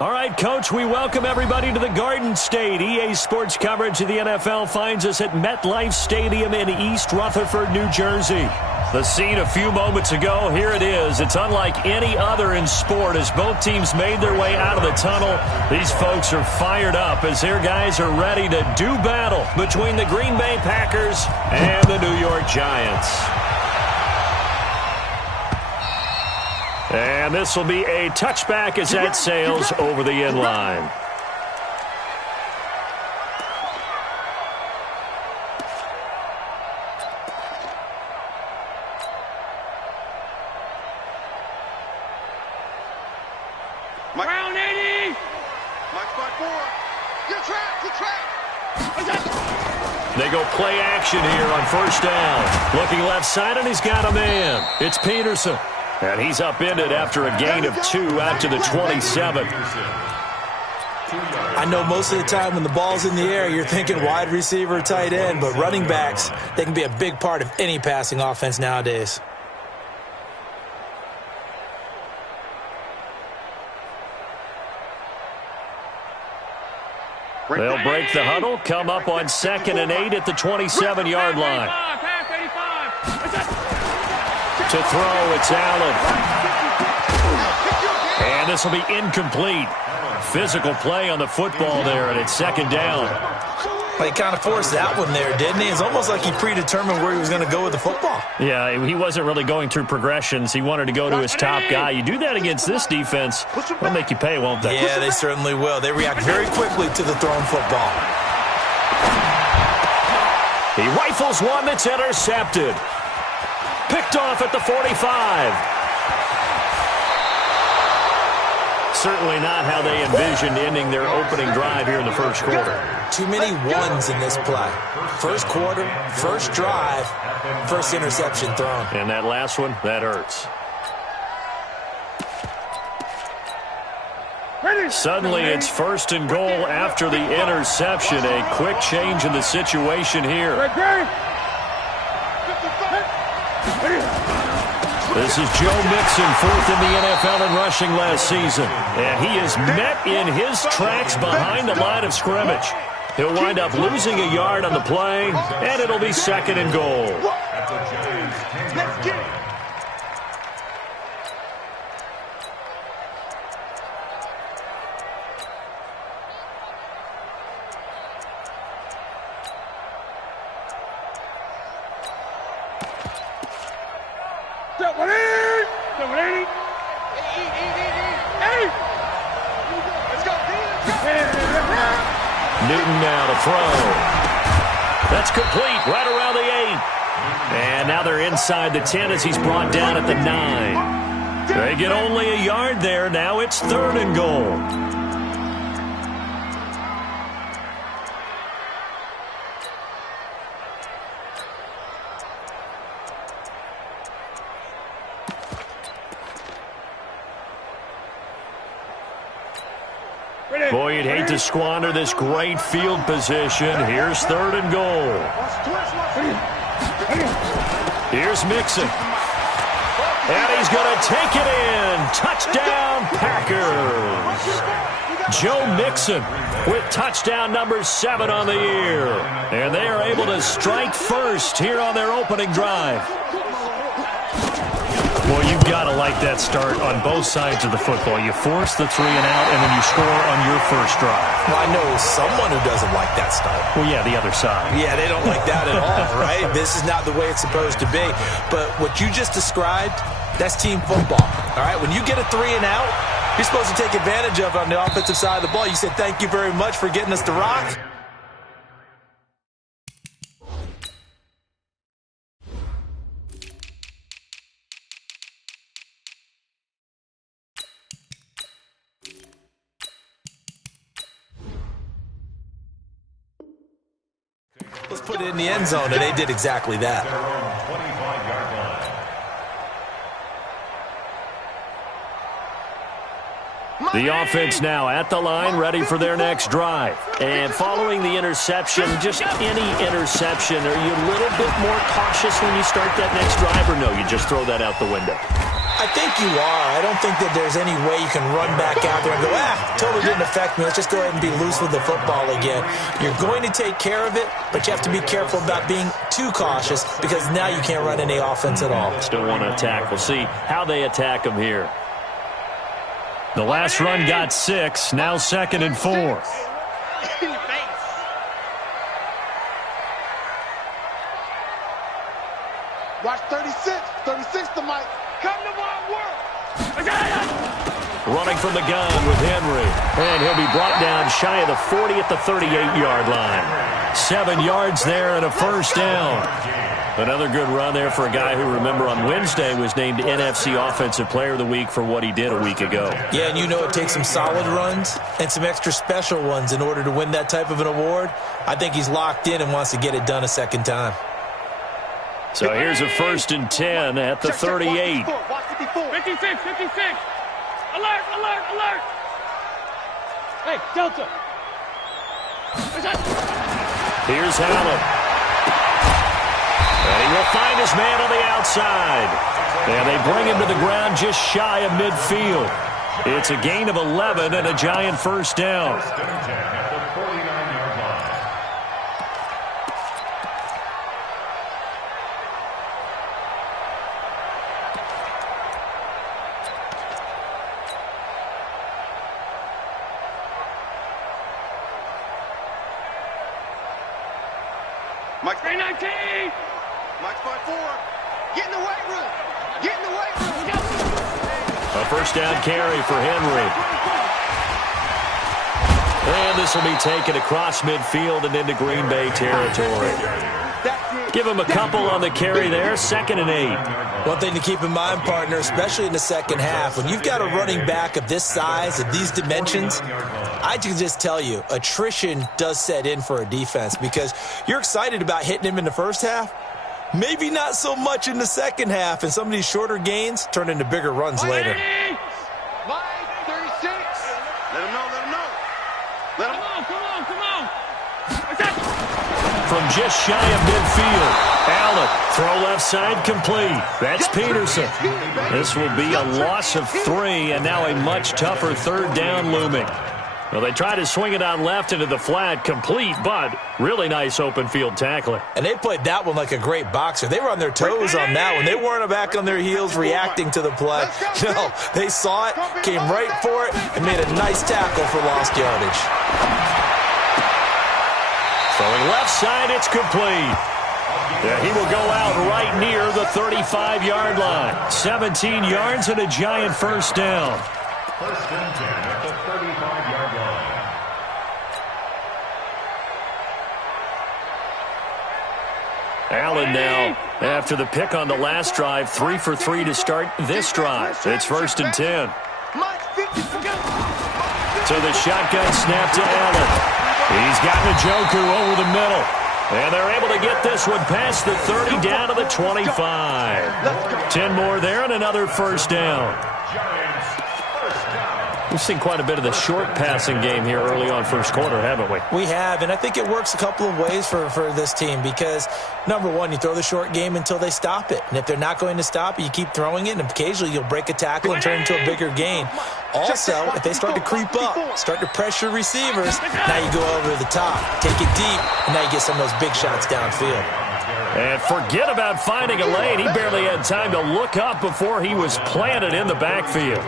All right, Coach, we welcome everybody to the Garden State. EA Sports coverage of the NFL finds us at MetLife Stadium in East Rutherford, New Jersey. The scene a few moments ago, here it is. It's unlike any other in sport as both teams made their way out of the tunnel. These folks are fired up as their guys are ready to do battle between the Green Bay Packers and the New York Giants. And this will be a touchback as that sails over the end line. Round 80! Mike 5-4. You're trapped! They go play action here on first down. Looking left side, and he's got a man. It's Peterson. And he's upended after a gain of 2 out to the 27. I know most of the time when the ball's in the air, you're thinking wide receiver, tight end, but running backs, they can be a big part of any passing offense nowadays. They'll break the huddle, come up on 2nd and 8 at the 27-yard line. To throw, it's Allen. And this will be incomplete. Physical play on the football there, and it's 2nd down. Well, he kind of forced that one there, didn't he? It's almost like he predetermined where he was going to go with the football. Yeah, he wasn't really going through progressions. He wanted to go to his top guy. You do that against this defense, they'll make you pay, won't they? Yeah, they certainly will. They react very quickly to the thrown football. He rifles one that's intercepted. Picked off at the 45. Certainly not how they envisioned ending their opening drive here in the first quarter. Too many ones in this play. First quarter, first drive, first interception thrown. And that last one, that hurts. Suddenly it's 1st and goal after the interception. A quick change in the situation here. This is Joe Mixon, 4th in the NFL in rushing last season. And he is met in his tracks behind the line of scrimmage. He'll wind up losing a yard on the play, and it'll be 2nd and goal. Newton now to throw. That's complete right around the 8. And now they're inside the 10 as he's brought down at the 9. They get only a yard there. Now it's 3rd and goal. Boy, you'd hate to squander this great field position. Here's 3rd and goal. Here's Mixon. And he's going to take it in. Touchdown, Packers. Joe Mixon with touchdown number 7 on the year. And they are able to strike first here on their opening drive. Well, you've got to like that start on both sides of the football. You force the 3 and out, and then you score on your first drive. Well, I know someone who doesn't like that start. Well, yeah, the other side. Yeah, they don't like that at all, right? This is not the way it's supposed to be. But what you just described, that's team football, all right? When you get a 3 and out, you're supposed to take advantage of it on the offensive side of the ball. You said, thank you very much for getting us the rock. Let's put it in the end zone, and they did exactly that. The offense now at the line, ready for their next drive. And following the interception, just any interception, are you a little bit more cautious when you start that next drive, or no, you just throw that out the window? I I think you are. I don't think that there's any way you can run back out there and go, totally didn't affect me. Let's just go ahead and be loose with the football again. You're going to take care of it, but you have to be careful about being too cautious because now you can't run any offense at all. Still want to attack. We'll see how they attack them here. The last run got 6. Now 2nd and 4. Watch 36. 36 to Mike. Come to my work. Running from the gun with Henry. And he'll be brought down shy of the 40 at the 38-yard line. 7 yards there and a first down. Another good run there for a guy who, remember, on Wednesday was named NFC Offensive Player of the Week for what he did a week ago. Yeah, and you know it takes some solid runs and some extra special ones in order to win that type of an award. I think he's locked in and wants to get it done a second time. So here's a 1st and 10 at the 38. 56, 56. Alert, alert, alert. Hey, Delta. Here's Allen. And he will find his man on the outside. And they bring him to the ground just shy of midfield. It's a gain of 11 and a giant first down. Mike 319. Mike 5-4. Get in the weight room. Get in the weight room. A first down carry for Henry. And this will be taken across midfield and into Green Bay territory. Give him a couple on the carry there. 2nd and 8. One thing to keep in mind, partner, especially in the second half, when you've got a running back of this size, of these dimensions, I can just tell you, attrition does set in for a defense because you're excited about hitting him in the first half. Maybe not so much in the second half, and some of these shorter gains turn into bigger runs later. Mike 36. Let him know, let him know. Let him know. Come on. From just shy of midfield, Allen, throw left side complete. That's Peterson. This will be a loss of 3, and now a much tougher 3rd down looming. Well, they try to swing it out left into the flat, complete, but really nice open field tackling. And they played that one like a great boxer. They were on their toes on that one. They weren't back on their heels reacting to the play. No, they saw it, came right for it, and made a nice tackle for lost yardage. Throwing left side, it's complete. Yeah, he will go out right near the 35-yard line. 17 yards and a giant first down. 1st and 10 at the 35-yard line. Allen now, after the pick on the last drive, 3 for 3 to start this drive. It's 1st and 10. So the shotgun snap to Allen. He's got Njoku over the middle. And they're able to get this one past the 30 down to the 25. 10 more there and another first down. We've seen quite a bit of the short passing game here early on first quarter, haven't we? We have, and I think it works a couple of ways for this team because, number one, you throw the short game until they stop it. And if they're not going to stop it, you keep throwing it, and occasionally you'll break a tackle and turn into a bigger gain. Also, if they start to creep up, start to pressure receivers, now you go over the top, take it deep, and now you get some of those big shots downfield. And forget about finding a lane. He barely had time to look up before he was planted in the backfield.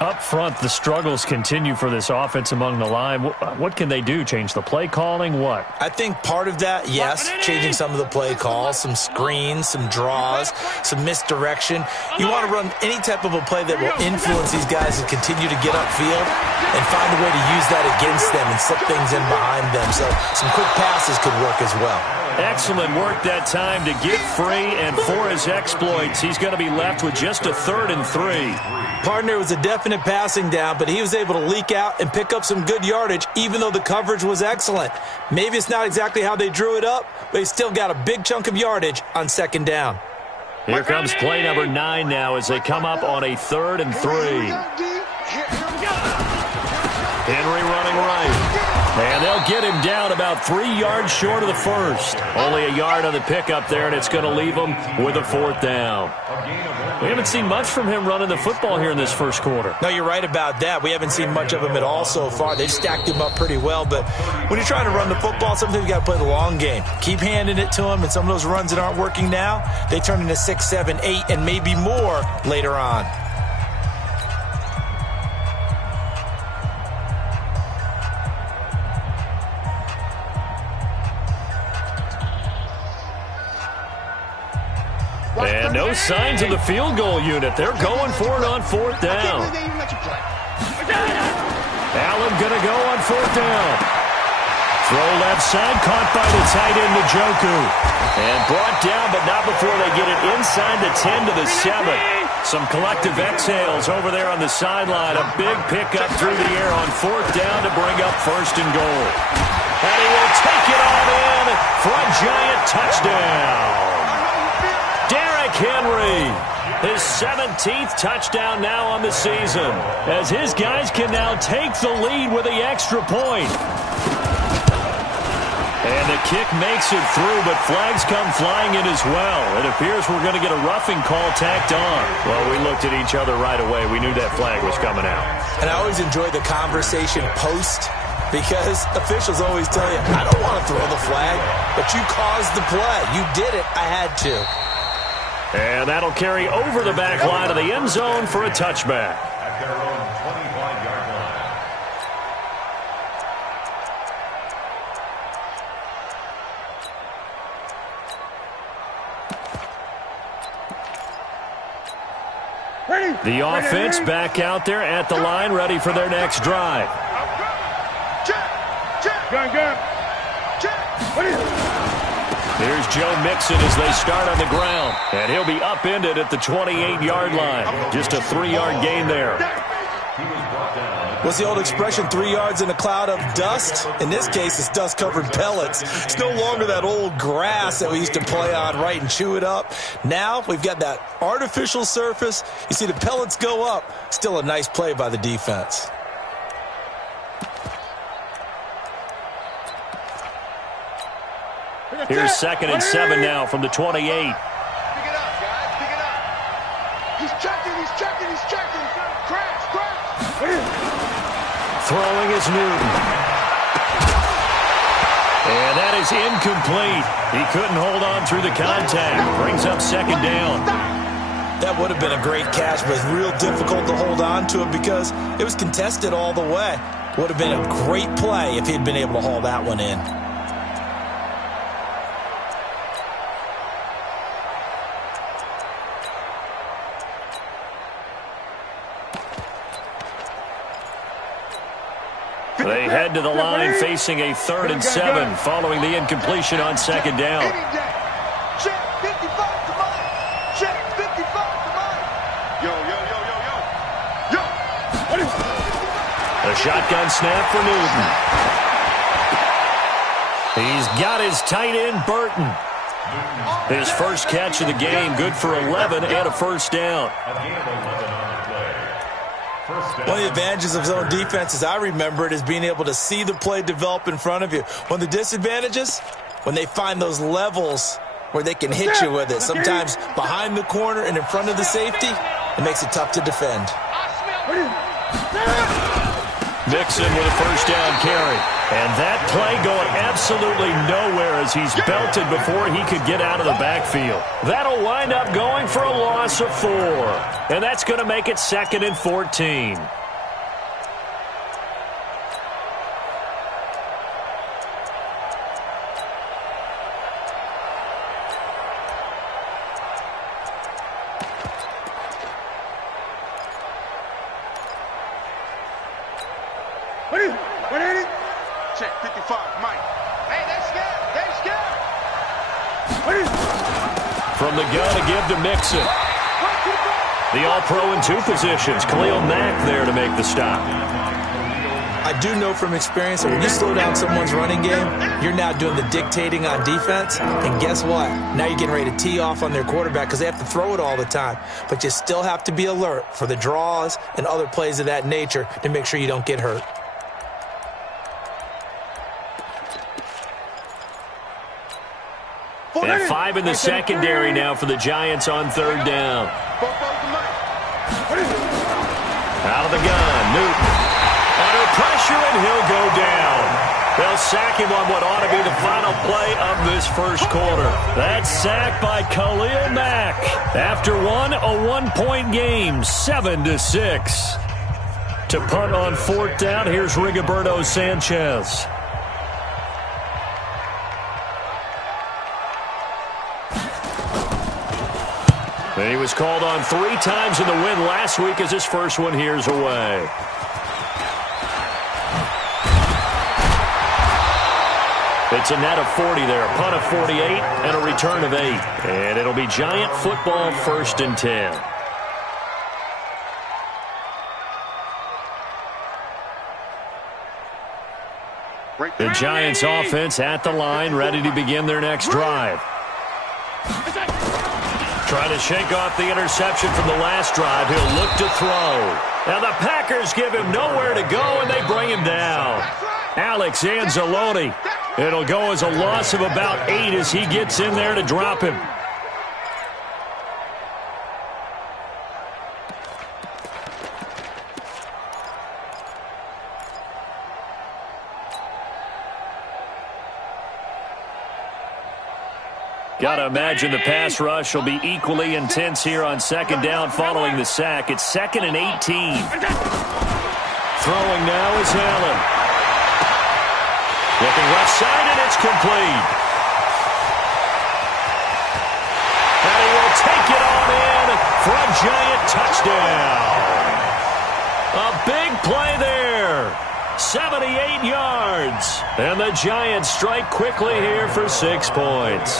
Up front, the struggles continue for this offense among the line. What can they do? Change the play calling? What? I think part of that, yes, changing some of the play calls, some screens, some draws, some misdirection. You want to run any type of a play that will influence these guys to continue to get upfield and find a way to use that against them and slip things in behind them. So some quick passes could work as well. Excellent work that time to get free, and for his exploits, he's going to be left with just a 3rd and 3. Partner was a definite passing down, but he was able to leak out and pick up some good yardage, even though the coverage was excellent. Maybe it's not exactly how they drew it up, but he still got a big chunk of yardage on 2nd down. Here comes play number 9 now as they come up on a 3rd and 3. Henry running right. And they'll get him down about 3 yards short of the first. Only a yard on the pickup there, and it's going to leave him with a 4th down. We haven't seen much from him running the football here in this first quarter. No, you're right about that. We haven't seen much of him at all so far. They've stacked him up pretty well, but when you're trying to run the football, sometimes you got to play the long game. Keep handing it to him, and some of those runs that aren't working now, they turn into 6, 7, 8, and maybe more later on. And no signs of the field goal unit. They're going for it on 4th down. Allen going to go on 4th down. Throw left side, caught by the tight end, Njoku. And brought down, but not before they get it inside the 10 to the 7. Some collective exhales over there on the sideline. A big pickup through the air on 4th down to bring up 1st and goal. And he will take it on in for a giant touchdown. Henry, his 17th touchdown now on the season, as his guys can now take the lead with the extra point. And the kick makes it through, but flags come flying in as well. It appears we're going to get a roughing call tacked on. Well, we looked at each other right away. We knew that flag was coming out. And I always enjoy the conversation post, because officials always tell you, I don't want to throw the flag, but you caused the play. You did it. I had to. And that'll carry over the back line of the end zone for a touchback. At their own 25-yard line. The offense back out there at the line, ready for their next drive. Here's Joe Mixon as they start on the ground. And he'll be upended at the 28-yard line. Just a 3-yard gain there. What's the old expression, 3 yards in a cloud of dust? In this case, it's dust-covered pellets. It's no longer that old grass that we used to play on, right, and chew it up. Now we've got that artificial surface. You see the pellets go up. Still a nice play by the defense. Here's 2nd and 7 now from the 28. Pick it up, guys. Pick it up. He's checking. Crash. Throwing is Newton. And that is incomplete. He couldn't hold on through the contact. Brings up 2nd down. That would have been a great catch, but it's real difficult to hold on to it because it was contested all the way. Would have been a great play if he'd been able to haul that one in. They head to the line facing a 3rd and 7 following the incompletion on 2nd down. Check 55 to Mike. Check 55 to Mike. Yo. A shotgun snap for Newton. He's got his tight end, Burton. His first catch of the game, good for 11 and a 1st down. One of the advantages of zone defense, as I remember it, is being able to see the play develop in front of you. One of the disadvantages, when they find those levels where they can hit you with it, sometimes behind the corner and in front of the safety, it makes it tough to defend. Mixon with a 1st down carry. And that play going absolutely nowhere as he's belted before he could get out of the backfield. That'll wind up going for a loss of 4. And that's going to make it 2nd and 14. Check 55, Mike. Hey, they scared. From the gun to give to Mixon. The all-pro in 2 positions. Khalil Mack there to make the stop. I do know from experience that when you slow down someone's running game, you're now doing the dictating on defense. And guess what? Now you're getting ready to tee off on their quarterback because they have to throw it all the time. But you still have to be alert for the draws and other plays of that nature to make sure you don't get hurt. And 5 in the secondary now for the Giants on third down. Out of the gun, Newton. Under pressure, and he'll go down. They'll sack him on what ought to be the final play of this first quarter. That sack by Khalil Mack. After a one-point game, 7-6. To punt on fourth down, here's Rigoberto Sanchez. And he was called on 3 times in the win last week as his first one here's away. It's a net of 40 there, a punt of 48, and a return of 8. And it'll be Giant football, 1st and 10. The Giants offense at the line, ready to begin their next drive. Trying to shake off the interception from the last drive. He'll look to throw. Now the Packers give him nowhere to go, and they bring him down. Alex Anzalone. It'll go as a loss of about 8 as he gets in there to drop him. Got to imagine the pass rush will be equally intense here on second down following the sack. It's 2nd and 18. Throwing now is Allen. Looking left side, and it's complete. And he will take it on in for a Giant touchdown. A big play there. 78 yards. And the Giants strike quickly here for 6 points.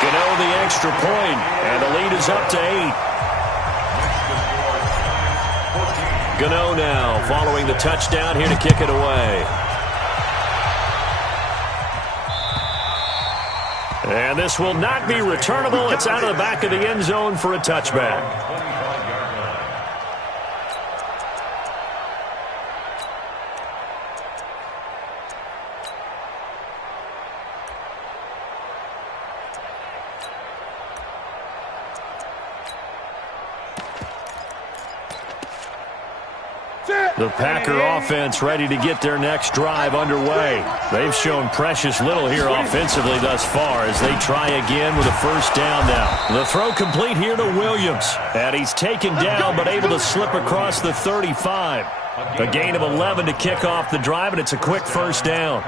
Gano the extra point, and the lead is up to 8. Gano now following the touchdown here to kick it away. And this will not be returnable. It's out of the back of the end zone for a touchback. The Packer offense ready to get their next drive underway. They've shown precious little here offensively thus far as they try again with a first down now. The throw complete here to Williams. And he's taken down but able to slip across the 35. A gain of 11 to kick off the drive, and it's a quick first down.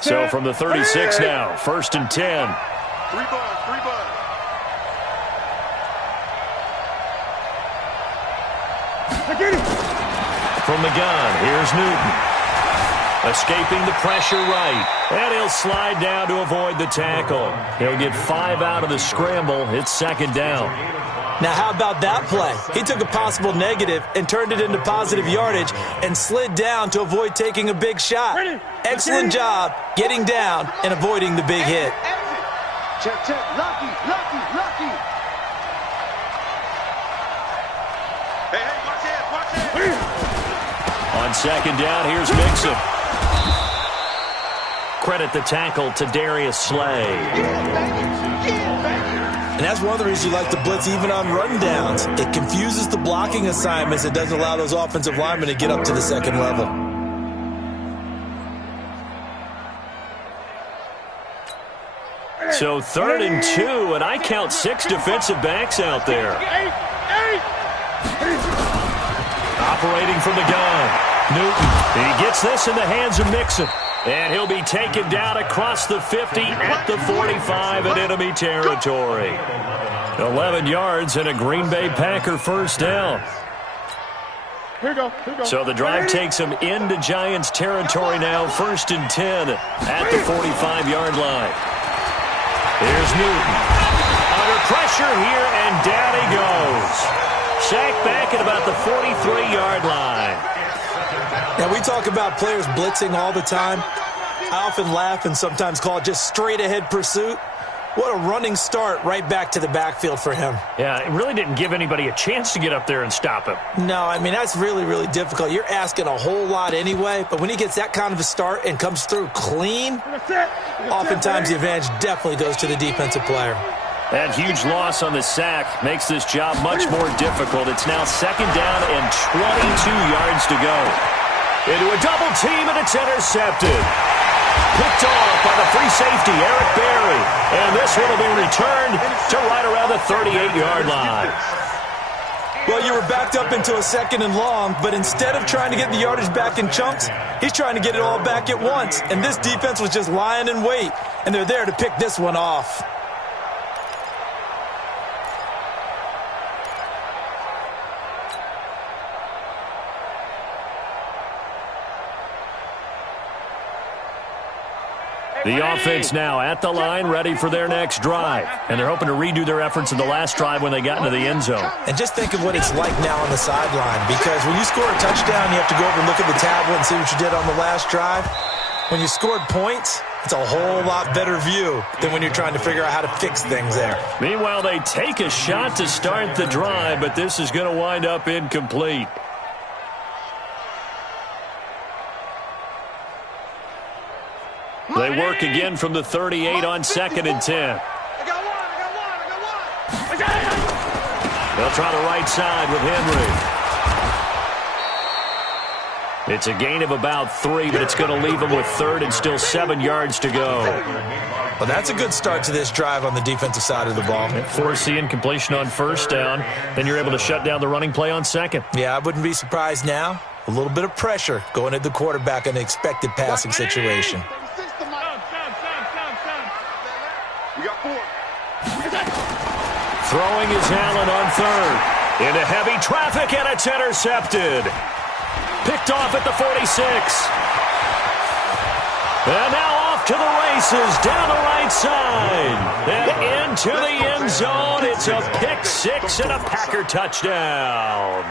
So from the 36 now, 1st and 10. From the gun, here's Newton. Escaping the pressure right. And he'll slide down to avoid the tackle. He'll get 5 out of the scramble. It's 2nd down. Now, how about that play? He took a possible negative and turned it into positive yardage and slid down to avoid taking a big shot. Excellent job getting down and avoiding the big hit. Check, check. Lucky. Hey, watch it. On 2nd down, here's Mixon. Credit the tackle to Darius Slay. And that's one of the reasons you like to blitz even on rundowns. It confuses the blocking assignments. It doesn't allow those offensive linemen to get up to the 2nd level. So 3rd and 2, and I count 6 defensive backs out there. Operating from the gun, Newton. And he gets this in the hands of Mixon. And he'll be taken down across the 50 at the 45 in enemy territory. 11 yards and a Green Bay Packer first down. Here we go. So the drive takes him into Giants territory now, 1st and 10 at the 45-yard line. Here's Newton. Under pressure here, and down he goes. Sacked back at about the 43-yard line. Now, we talk about players blitzing all the time. I often laugh and sometimes call it just straight-ahead pursuit. What a running start right back to the backfield for him. Yeah, it really didn't give anybody a chance to get up there and stop him. No, I mean, that's really, really difficult. You're asking a whole lot anyway, but when he gets that kind of a start and comes through clean, oftentimes the advantage definitely goes to the defensive player. That huge loss on the sack makes this job much more difficult. It's now 2nd down and 22 yards to go. Into a double team, and it's intercepted. Picked off by the free safety, Eric Berry. And this one will be returned to right around the 38-yard line. Well, you were backed up into a 2nd and long, but instead of trying to get the yardage back in chunks, he's trying to get it all back at once. And this defense was just lying in wait, and they're there to pick this one off. The offense now at the line, ready for their next drive. And they're hoping to redo their efforts in the last drive when they got into the end zone. And just think of what it's like now on the sideline, because when you score a touchdown, you have to go over and look at the tablet and see what you did on the last drive. When you scored points, it's a whole lot better view than when you're trying to figure out how to fix things there. Meanwhile, they take a shot to start the drive, but this is going to wind up incomplete. They work again from the 38 on 2nd and 10. I got one. They'll try the right side with Henry. It's a gain of about 3, but it's going to leave them with 3rd and still 7 yards to go. Well, that's a good start to this drive on the defensive side of the ball. Force the incompletion on 1st down. Then you're able to shut down the running play on 2nd. Yeah, I wouldn't be surprised now. A little bit of pressure going at the quarterback in an expected passing situation. We got 4. Throwing is Allen on 3rd. Into heavy traffic, and it's intercepted. Picked off at the 46. And now off to the races, down the right side. And into the end zone. It's a pick 6 and a Packer touchdown.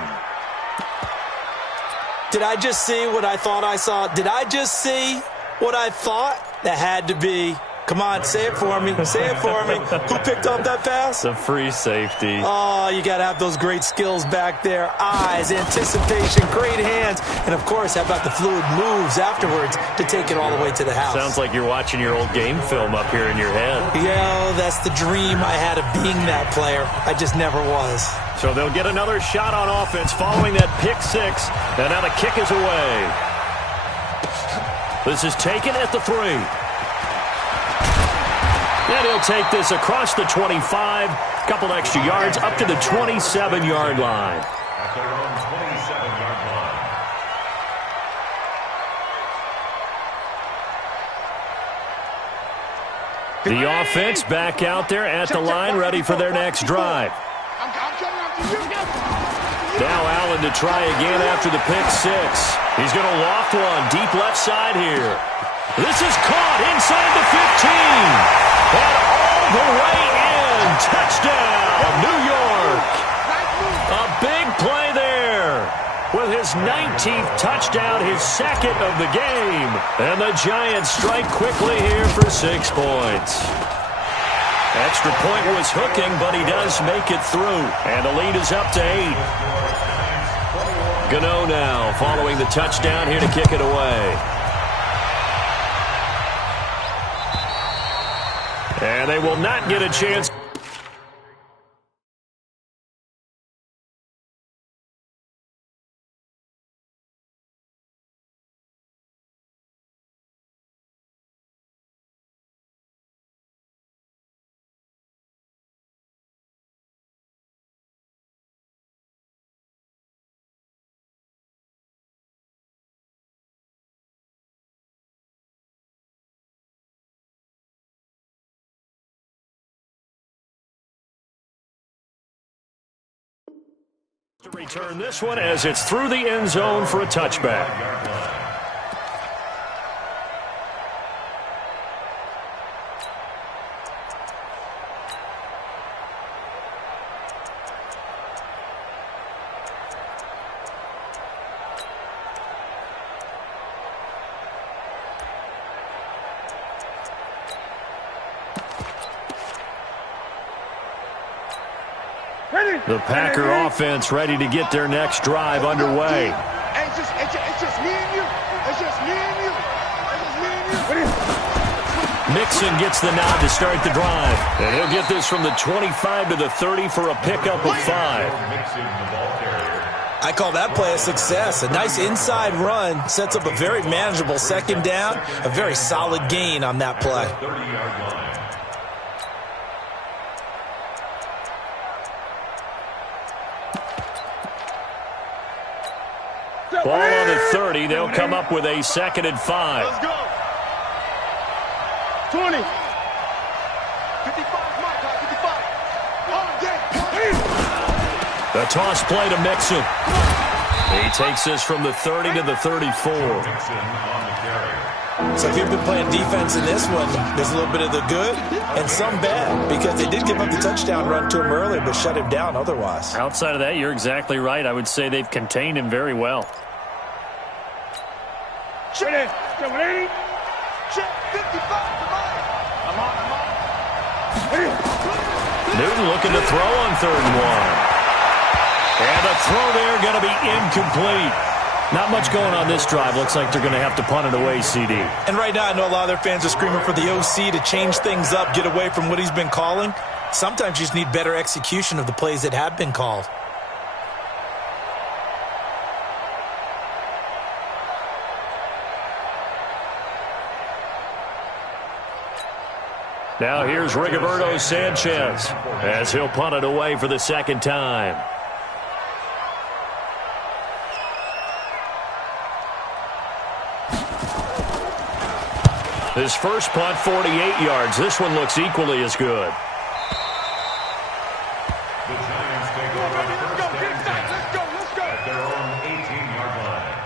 Did I just see what I thought I saw? Did I just see what I thought? That had to be. Come on, say it for me. Say it for me. Who picked up that pass? The free safety. Oh, you got to have those great skills back there. Eyes, anticipation, great hands. And, of course, how about the fluid moves afterwards to take it all the way to the house? Sounds like you're watching your old game film up here in your head. Yeah, that's the dream I had of being that player. I just never was. So they'll get another shot on offense following that pick 6. And now the kick is away. This is taken at the 3. And he'll take this across the 25, couple extra yards, up to the 27-yard line. At their own 27-yard line. The offense back out there at the line, ready for their next drive. I'm coming after you. Now Allen to try again after the pick 6. He's going to loft one deep left side here. This is caught inside the 15. And all the way in. Touchdown, New York. A big play there. With his 19th touchdown, his 2nd of the game. And the Giants strike quickly here for 6 points. Extra point was hooking, but he does make it through. And the lead is up to 8. Gano now following the touchdown here to kick it away. And they will not get a chance. To return this one as it's through the end zone for a touchback. The Packer offense ready to get their next drive underway. It's just me and you. It's just me and you. It's just me and you. Mixon gets the nod to start the drive. And he'll get this from the 25 to the 30 for a pickup of 5. I call that play a success. A nice inside run sets up a very manageable second down. A very solid gain on that play. Ball on the 30. They'll come up with a 2nd and 5. Let's go. 20. 55, my God, 55. The toss play to Mixon. He takes this from the 30 to the 34. So if you've been playing defense in this one, there's a little bit of the good and some bad, because they did give up the touchdown run to him earlier but shut him down otherwise. Outside of that, you're exactly right. I would say they've contained him very well. Check. 55. I'm on. Newton looking to throw on 3rd and 1. And the throw there going to be incomplete. Not much going on this drive. Looks like they're going to have to punt it away, CD. And right now, I know a lot of their fans are screaming for the OC to change things up, get away from what he's been calling. Sometimes you just need better execution of the plays that have been called. Now here's Rigoberto Sanchez as he'll punt it away for the 2nd time. His first punt, 48 yards. This one looks equally as good. The Giants take over first and 10 at their own 18-yard line.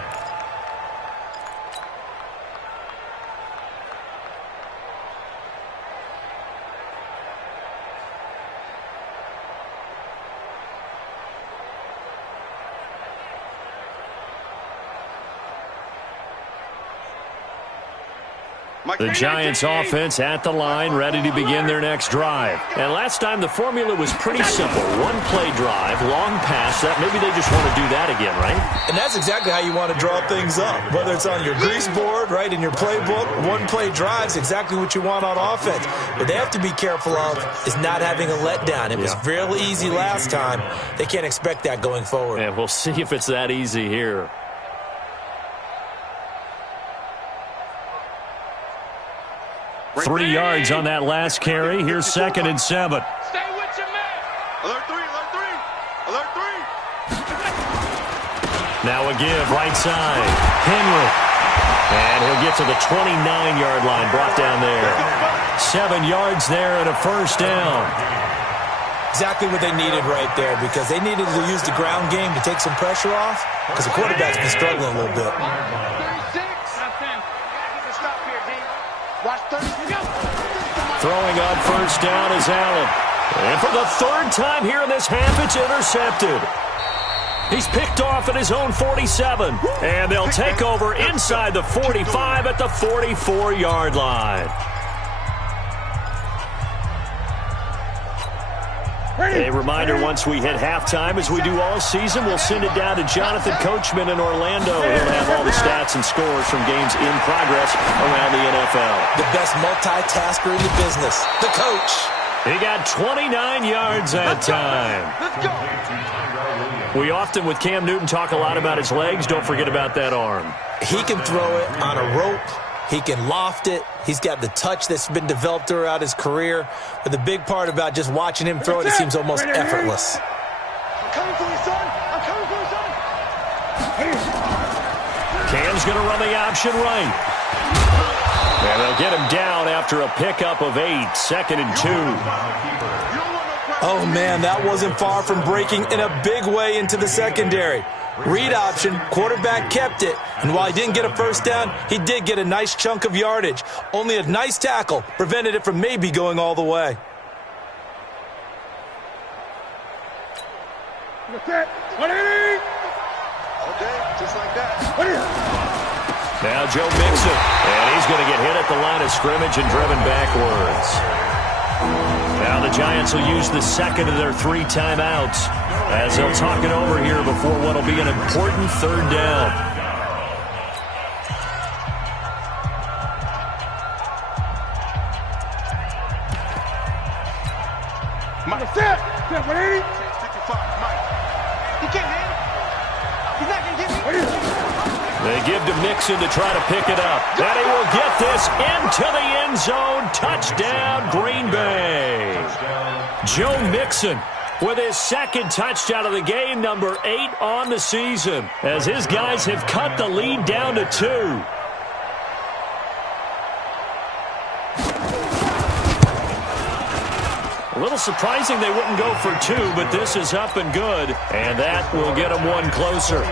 The Giants offense at the line, ready to begin their next drive. And last time the formula was pretty simple. One play drive, long pass. That maybe they just want to do that again, right? And that's exactly how you want to draw things up. Whether it's on your grease board, right, in your playbook, one play drives exactly what you want on offense. But they have to be careful of is not having a letdown. It was real easy last time. They can't expect that going forward. And we'll see if it's that easy here. Three yards on that last carry. Here's 2nd and 7. Stay with your man. Alert 3. Now a give, right side. Henry. And he'll get to the 29-yard line, brought down there. 7 yards there and a first down. Exactly what they needed right there, because they needed to use the ground game to take some pressure off, because the quarterback's been struggling a little bit. 36. Stop here, D. Watch 30. Throwing on first down is Allen. And for the 3rd time here in this half, it's intercepted. He's picked off at his own 47. And they'll take over inside the 45 at the 44-yard line. A reminder, once we hit halftime, as we do all season, we'll send it down to Jonathan Coachman in Orlando. He'll have all the stats and scores from games in progress around the NFL. The best multitasker in the business, the coach. He got 29 yards that time. We often, with Cam Newton, talk a lot about his legs. Don't forget about that arm. He can throw it on a rope. He can loft it. He's got the touch that's been developed throughout his career. But the big part about just watching him throw it seems almost effortless. I'm coming for you, son. I'm coming for you, son. Cam's going to run the option right. And they'll get him down after a pickup of 8, 2nd and 2. Oh, man, that wasn't far from breaking in a big way into the secondary. Read option, quarterback kept it, and while he didn't get a first down, he did get a nice chunk of yardage. Only a nice tackle prevented it from maybe going all the way. Okay, just like that. Now Joe Mixon, and he's going to get hit at the line of scrimmage and driven backwards. Now the Giants will use the second of their 3 timeouts as they'll talk it over here before what will be an important 3rd down. Mike, set. 180. 65. Mike. He can't handle it. He's not going to get me. They give to Mixon to try to pick it up. And he will get this into the end zone. Touchdown, Green Bay. Joe Mixon with his 2nd touchdown of the game, number 8 on the season, as his guys have cut the lead down to 2. A little surprising they wouldn't go for 2, but this is up and good, and that will get them 1 closer.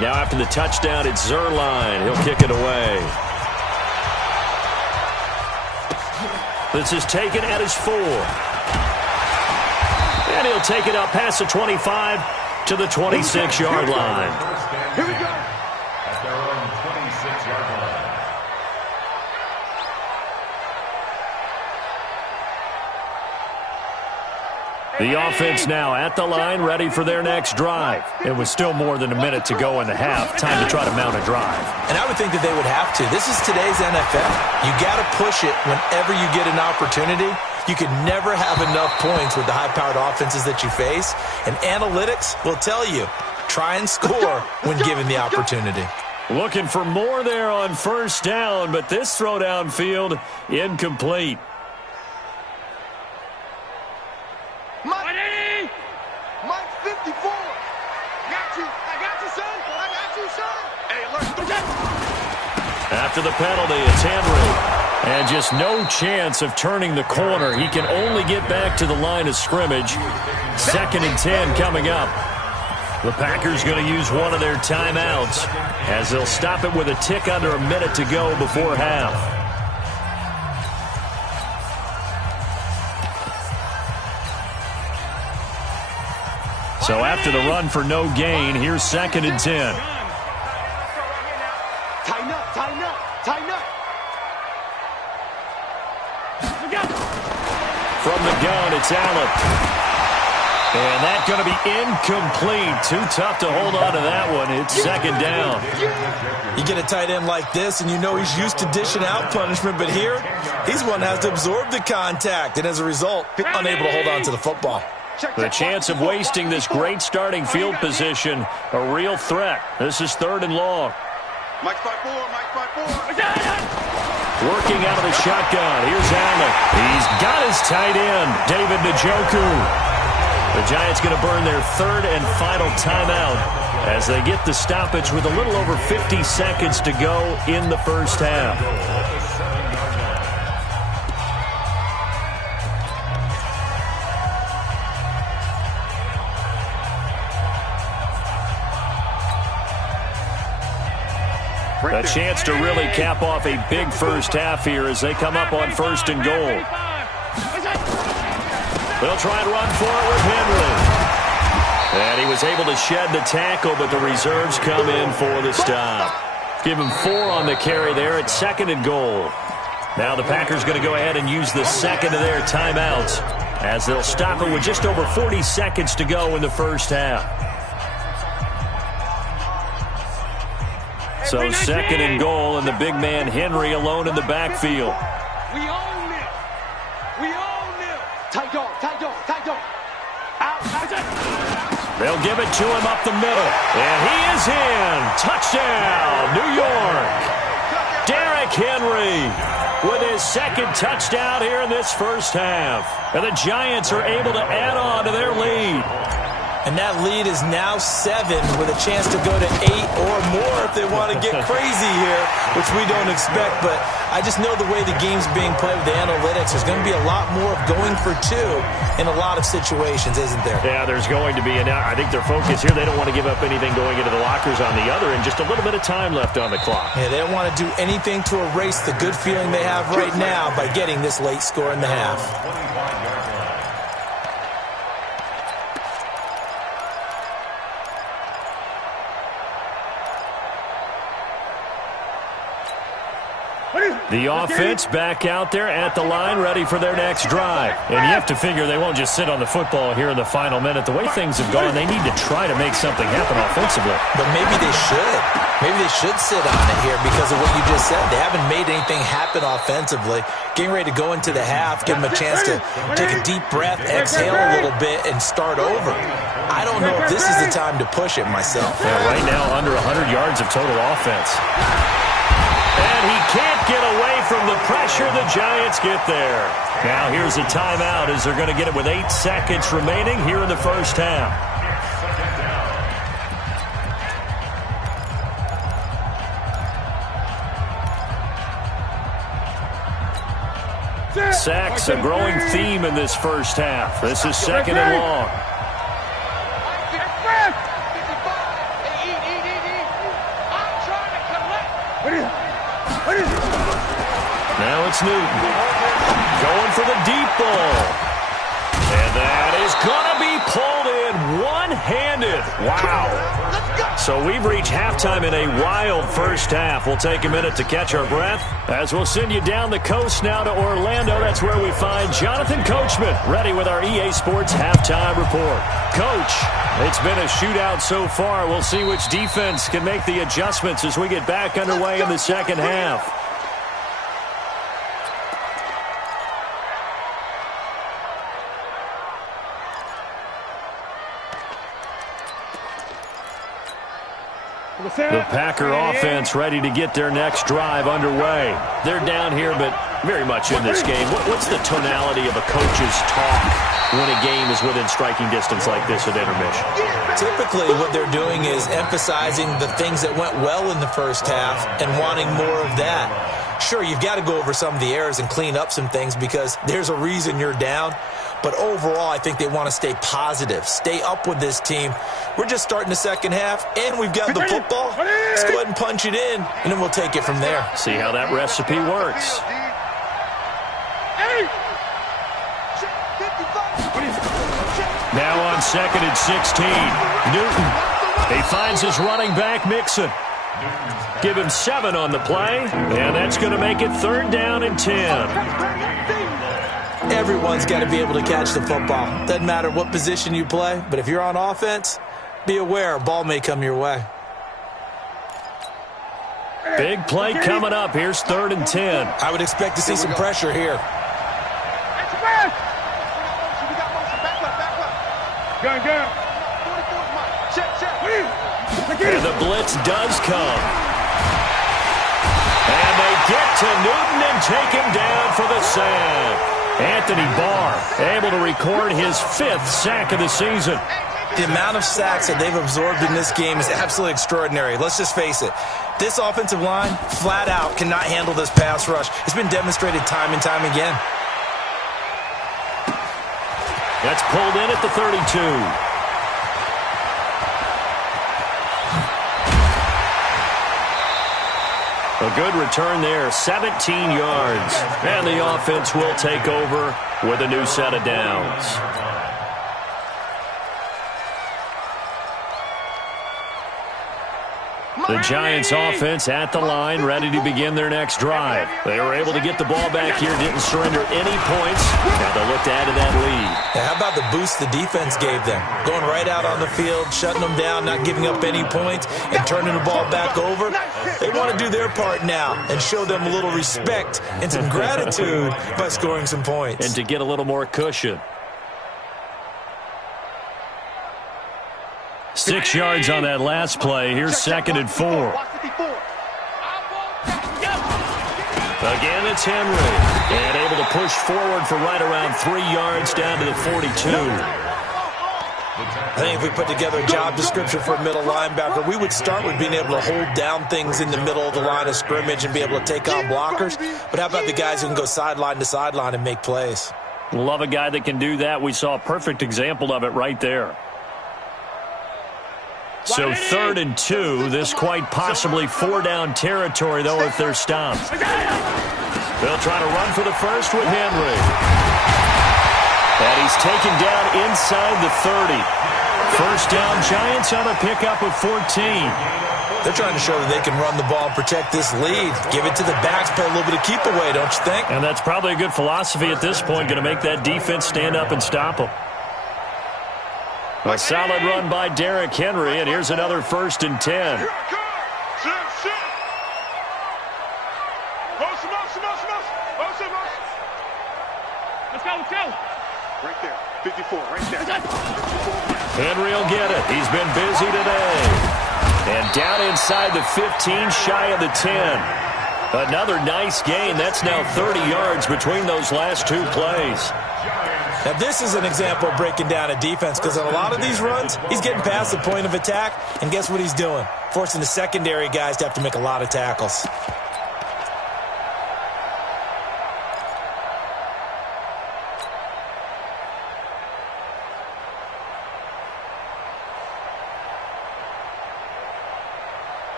Now after the touchdown, it's Zerline. He'll kick it away. This is taken at his 4. And he'll take it up past the 25 to the 26-yard line. Here we go. At their own 26-yard line. The offense now at the line, ready for their next drive. It was still more than a minute to go in the half. Time to try to mount a drive. And I would think that they would have to. This is today's NFL. You got to push it whenever you get an opportunity. You can never have enough points with the high-powered offenses that you face. And analytics will tell you, try and score when given the opportunity. Looking for more there on 1st down, but this throw downfield incomplete. Mike 54. Got you. I got you, son. I got you, son. Hey, alert. After the penalty, it's Henry. And just no chance of turning the corner. He can only get back to the line of scrimmage. 2nd and 10 coming up. The Packers going to use one of their timeouts as they'll stop it with a tick under a minute to go before half. So after the run for no gain, here's 2nd and 10. Tighten up, tighten up, tighten up. From the gun, it's Allen. And that's going to be incomplete. Too tough to hold on to that one. It's 2nd down. You get a tight end like this, and you know he's used to dishing out punishment, but here, he's one that has to absorb the contact, and as a result, unable to hold on to the football. The chance of wasting this great starting field position, a real threat. This is 3rd and long. Mike 5-4, Mike 5-4. Working out of the shotgun. Here's Allen. He's got his tight end, David Njoku. The Giants going to burn their 3rd and final timeout as they get the stoppage with a little over 50 seconds to go in the 1st half. A chance to really cap off a big 1st half here as they come up on 1st and goal. They'll try and run for it with Henry. And he was able to shed the tackle, but the reserves come in for the stop. Give him 4 on the carry there at 2nd and goal. Now the Packers going to go ahead and use the 2nd of their timeouts as they'll stop it with just over 40 seconds to go in the 1st half. So 2nd and goal, and the big man Henry alone in the backfield. We own it. We own it. Tight dog, tight dog, tight dog. Out. They'll give it to him up the middle. And he is in. Touchdown, New York. Derrick Henry with his 2nd touchdown here in this 1st half. And the Giants are able to add on to their lead. And that lead is now 7 with a chance to go to 8 or more if they want to get crazy here, which we don't expect. But I just know the way the game's being played with the analytics, there's going to be a lot more of going for 2 in a lot of situations, isn't there? Yeah, there's going to be. And I think their focus here, they don't want to give up anything going into the lockers on the other, and just a little bit of time left on the clock. Yeah, they don't want to do anything to erase the good feeling they have right now by getting this late score in the half. The offense back out there at the line, ready for their next drive. And you have to figure they won't just sit on the football here in the final minute. The way things have gone, they need to try to make something happen offensively. But maybe they should. Maybe they should sit on it here because of what you just said. They haven't made anything happen offensively. Getting ready to go into the half, give them a chance to take a deep breath, exhale a little bit, and start over. I don't know if this is the time to push it myself. Yeah, right now, under 100 yards of total offense. And he can't get away from the pressure. The Giants get there. Now here's a timeout as they're going to get it with 8 seconds remaining here in the first half. Sacks, a growing theme in this first half. This is second and long. Now it's Newton. Going for the deep ball. And that is going to be pulled in one-handed. Wow. So we've reached halftime in a wild first half. We'll take a minute to catch our breath as we'll send you down the coast now to Orlando. That's where we find Jonathan Coachman, ready with our EA Sports Halftime Report. Coach, it's been a shootout so far. We'll see which defense can make the adjustments as we get back underway in the second half. The Packer offense ready to get their next drive underway. They're down here, but very much in this game. What's the tonality of a coach's talk when a game is within striking distance like this at intermission? Typically, what they're doing is emphasizing the things that went well in the first half and wanting more of that. Sure, you've got to go over some of the errors and clean up some things because there's a reason you're down. But overall, I think they want to stay positive, stay up with this team. We're just starting the second half, and we've got the football. Let's go ahead and punch it in, and then we'll take it from there. See how that recipe works. Now on second and 16, Newton. He finds his running back, Mixon. Give him 7 on the play, and that's going to make it 3rd down and 10. Everyone's got to be able to catch the football. Doesn't matter what position you play, but if you're on offense, be aware a ball may come your way. Big play coming up. Here's 3rd and 10. I would expect to see some pressure here. And the blitz does come. And they get to Newton and take him down for the sack. Anthony Barr able to record his 5th sack of the season. The amount of sacks that they've absorbed in this game is absolutely extraordinary. Let's just face it. This offensive line, flat out, cannot handle this pass rush. It's been demonstrated time and time again. That's pulled in at the 32. A good return there, 17 yards. And the offense will take over with a new set of downs. The Giants offense at the line, ready to begin their next drive. They were able to get the ball back here, didn't surrender any points. Now they'll look to add to that lead. Now, how about the boost the defense gave them? Going right out on the field, shutting them down, not giving up any points, and turning the ball back over. They want to do their part now and show them a little respect and some gratitude by scoring some points. And to get a little more cushion. 6 yards on that last play. Here's 2nd and 4. Again, it's Henry. And able to push forward for right around 3 yards down to the 42. I think if we put together a job description for a middle linebacker, we would start with being able to hold down things in the middle of the line of scrimmage and be able to take on blockers. But how about the guys who can go sideline to sideline and make plays? Love a guy that can do that. We saw a perfect example of it right there. So 3rd and 2, this quite possibly 4-down territory, though, if they're stopped. They'll try to run for the first with Henry. And he's taken down inside the 30. First down, Giants on a pickup of 14. They're trying to show that they can run the ball and protect this lead. Give it to the backs, play a little bit of keep away, don't you think? And that's probably a good philosophy at this point, going to make that defense stand up and stop them. A solid run by Derrick Henry, and here's another 1st and 10. Let's go. Right there. 54, right there. Henry will get it. He's been busy today. And down inside the 15, shy of the 10. Another nice gain. That's now 30 yards between those last 2 plays. Now, this is an example of breaking down a defense, because on a lot of these runs, he's getting past the point of attack, and guess what he's doing? Forcing the secondary guys to have to make a lot of tackles.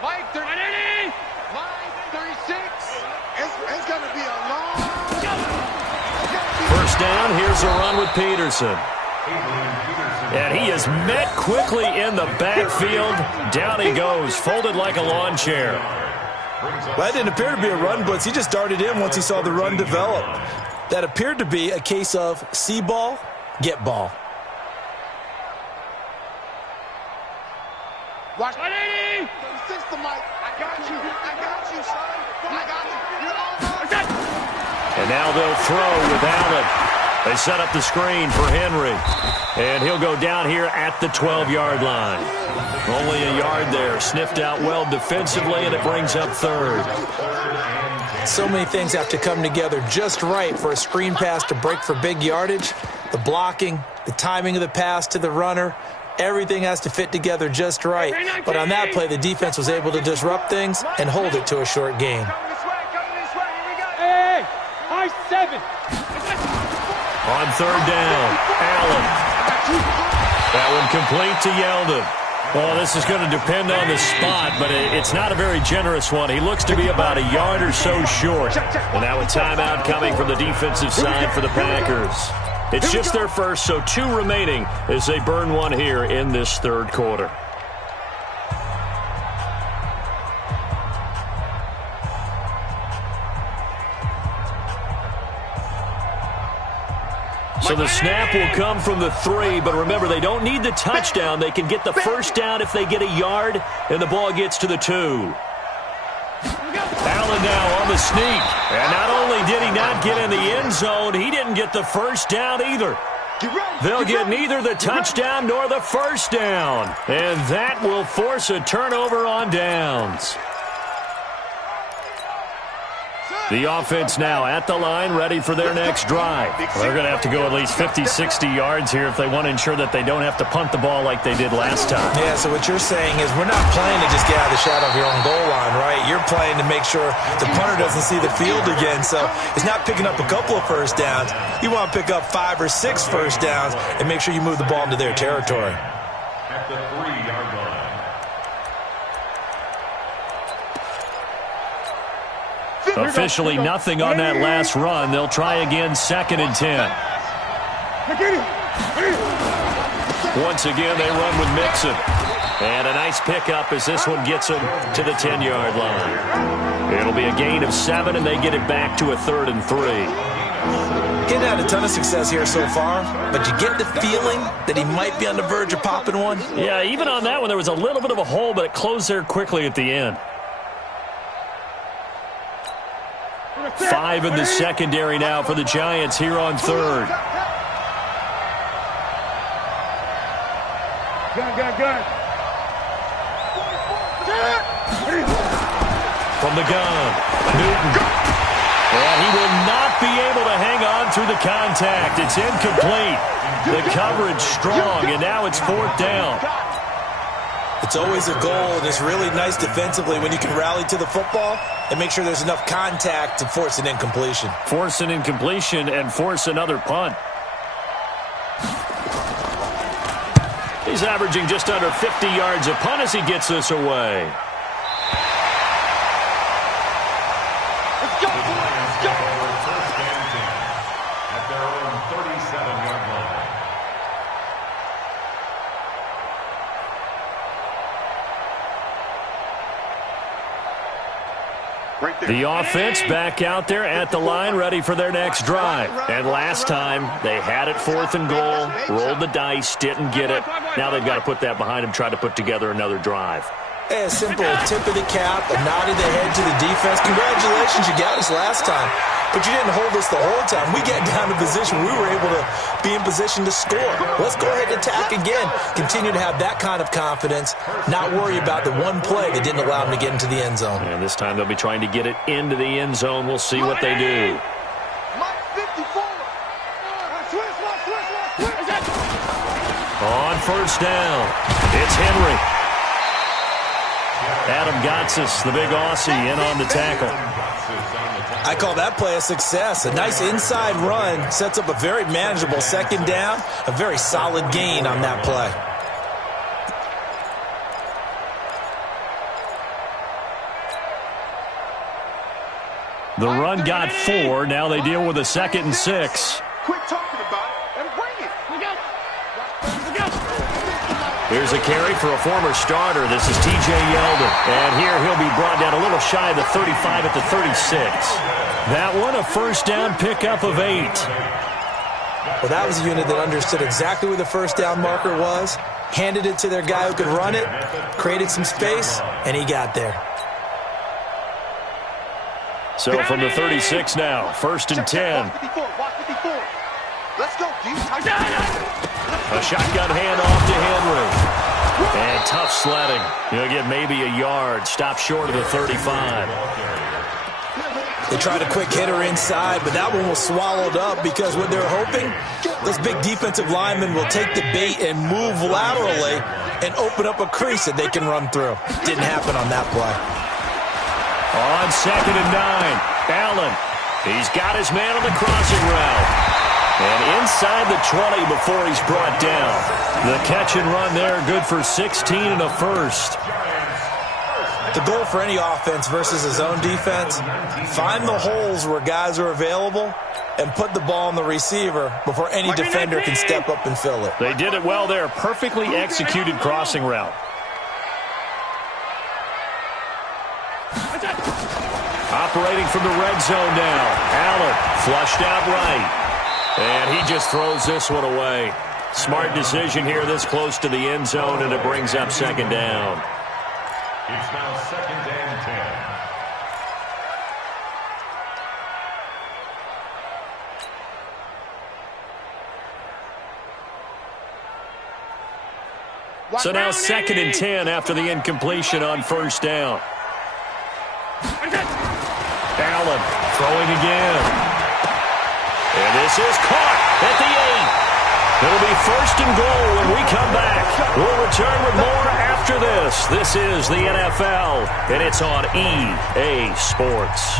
Mike 36. It's going to be a long. First down, here's a run with Peterson. And he is met quickly in the backfield. Down he goes, folded like a lawn chair. Well, that didn't appear to be a run blitz. He just darted in once he saw the run develop. That appeared to be a case of see ball, get ball. Watch 180. 36 to Mike. I got you, son. I got you. You're almost. And now they'll throw with Allen. They set up the screen for Henry. And he'll go down here at the 12-yard line. Only a yard there. Sniffed out well defensively, and it brings up 3rd. So many things have to come together just right for a screen pass to break for big yardage. The blocking, the timing of the pass to the runner, everything has to fit together just right. But on that play, the defense was able to disrupt things and hold it to a short gain. Hey, high 7. On 3rd down, Allen. That one complete to Yeldon. Well, this is going to depend on the spot, but it's not a very generous one. He looks to be about a yard or so short. And now a timeout coming from the defensive side for the Packers. It's just their first, so 2 remaining as they burn one here in this 3rd quarter. So the snap will come from the 3, but remember, they don't need the touchdown. They can get the first down if they get a yard, and the ball gets to the 2. Allen now on the sneak. And not only did he not get in the end zone, he didn't get the first down either. They'll get neither the touchdown nor the first down. And that will force a turnover on downs. The offense now at the line, ready for their next drive. Well, they're going to have to go at least 50, 60 yards here if they want to ensure that they don't have to punt the ball like they did last time. Yeah, so what you're saying is we're not playing to just get out of the shadow of your own goal line, right? You're playing to make sure the punter doesn't see the field again. So it's not picking up a couple of first downs. You want to pick up 5 or 6 first downs and make sure you move the ball into their territory. At the 3-yard line. Officially nothing on that last run. They'll try again, 2nd and 10. Once again, they run with Mixon. And a nice pickup as this one gets them to the 10-yard line. It'll be a gain of 7, and they get it back to a 3rd and 3. He's had a ton of success here so far, but you get the feeling that he might be on the verge of popping one. Yeah, even on that one, there was a little bit of a hole, but it closed there quickly at the end. 5 in the secondary now for the Giants here on 3rd. Gun. From the gun, Newton. And he will not be able to hang on through the contact. It's incomplete. The coverage strong, and now it's 4th down. It's always a goal, and it's really nice defensively when you can rally to the football and make sure there's enough contact to force an incompletion. Force an incompletion and force another punt. He's averaging just under 50 yards a punt as he gets this away. Let's go. First and 10 at their own 37. Right there. The offense back out there at the line, ready for their next drive. And last time, they had it 4th and goal, rolled the dice, didn't get it. Now they've got to put that behind them, try to put together another drive. A simple tip of the cap, a nod of the head to the defense. Congratulations, you got us last time. But you didn't hold us the whole time. We got down to position. We were able to be in position to score. Let's go ahead and attack again. Continue to have that kind of confidence, not worry about the one play that didn't allow them to get into the end zone. And this time they'll be trying to get it into the end zone. We'll see what they do. On first down, it's Henry. Adam Gotsis, the big Aussie, in on the tackle. I call that play a success. A nice inside run sets up a very manageable second down, a very solid gain on that play. The run got 4. Now they deal with a 2nd and 6. Quit talking about it and bring it. Here's a carry for a former starter. This is T.J. Yeldon. And here he'll be brought down a little shy of the 35 at the 36. That one, a first down pickup of 8. Well, that was a unit that understood exactly where the first down marker was, handed it to their guy who could run it, created some space, and he got there. So from the 36 now, 1st and 10. Let's go, dude. A shotgun handoff to Henry. And tough sledding. He'll get maybe a yard. Stop short of the 35. They tried a quick hitter inside, but that one was swallowed up because what they're hoping, those big defensive linemen will take the bait and move laterally and open up a crease that they can run through. Didn't happen on that play. On 2nd and 9, Allen. He's got his man on the crossing route. And inside the 20 before he's brought down. The catch and run there, good for 16 and a first. The goal for any offense versus his own defense, find the holes where guys are available and put the ball on the receiver before any defender can step up and fill it. They did it well there. Perfectly executed crossing route. Operating from the red zone now. Allen flushed out right. And he just throws this one away. Smart decision here this close to the end zone, and it brings up 2nd down. It's now 2nd and 10. So now 2nd and 10 after the incompletion on first down. Allen throwing again. And this is caught at the 8. It'll be 1st and goal when we come back. We'll return with more after this. This is the NFL, and it's on EA Sports.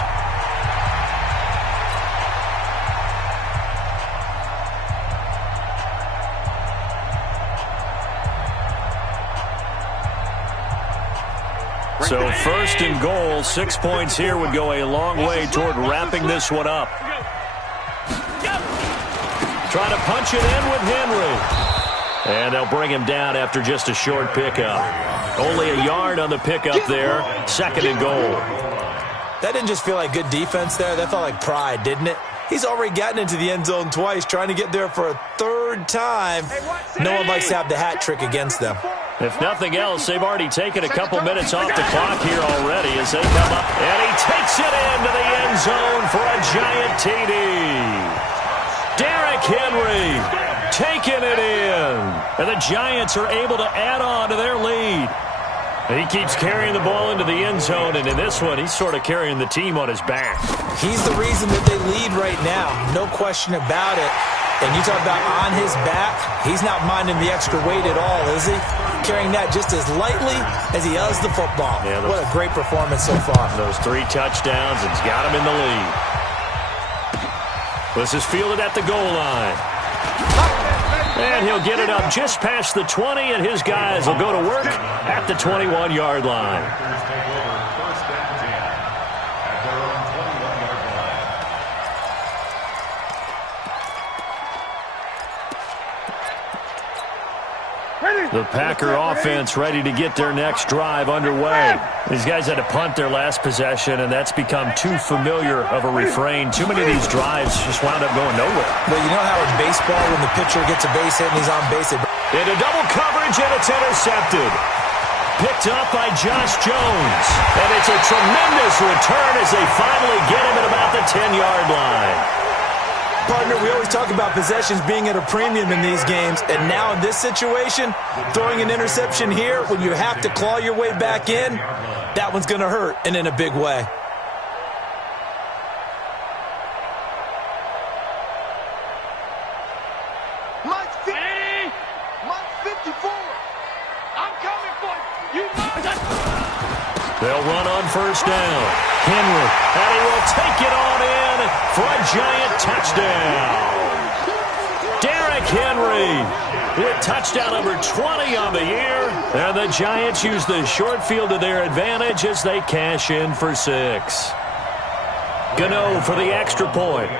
So 1st and goal, 6 points here would go a long way toward wrapping this one up. Trying to punch it in with Henry. And they'll bring him down after just a short pickup. Only a yard on the pickup there. 2nd and goal. That didn't just feel like good defense there. That felt like pride, didn't it? He's already gotten into the end zone twice, trying to get there for a 3rd time. No one likes to have the hat trick against them. If nothing else, they've already taken a couple minutes off the clock here already as they come up. And he takes it into the end zone for a giant TD. Derrick Henry taking it in. And the Giants are able to add on to their lead. He keeps carrying the ball into the end zone, and in this one, he's sort of carrying the team on his back. He's the reason that they lead right now, no question about it. And you talk about on his back, he's not minding the extra weight at all, is he? Carrying that just as lightly as he does the football. Yeah, what a great performance so far. Those 3 touchdowns, it's got him in the lead. This is fielded at the goal line. And he'll get it up just past the 20, and his guys will go to work at the 21-yard line. The Packer offense ready to get their next drive underway. These guys had to punt their last possession, and that's become too familiar of a refrain. Too many of these drives just wound up going nowhere. Well, you know how in baseball when the pitcher gets a base hit and he's on base, Into double coverage, and it's intercepted. Picked up by Josh Jones. And it's a tremendous return as they finally get him at about the 10-yard line. Partner, we always talk about possessions being at a premium in these games, and now in this situation, throwing an interception here when you have to claw your way back in, that one's going to hurt, and in a big way. Mike 54. I'm coming for you. They'll run on first down. Henry, and he will take it on in for a giant touchdown. Derrick Henry with touchdown number 20 on the year. And the Giants use the short field to their advantage as they cash in for 6. Gano for the extra point.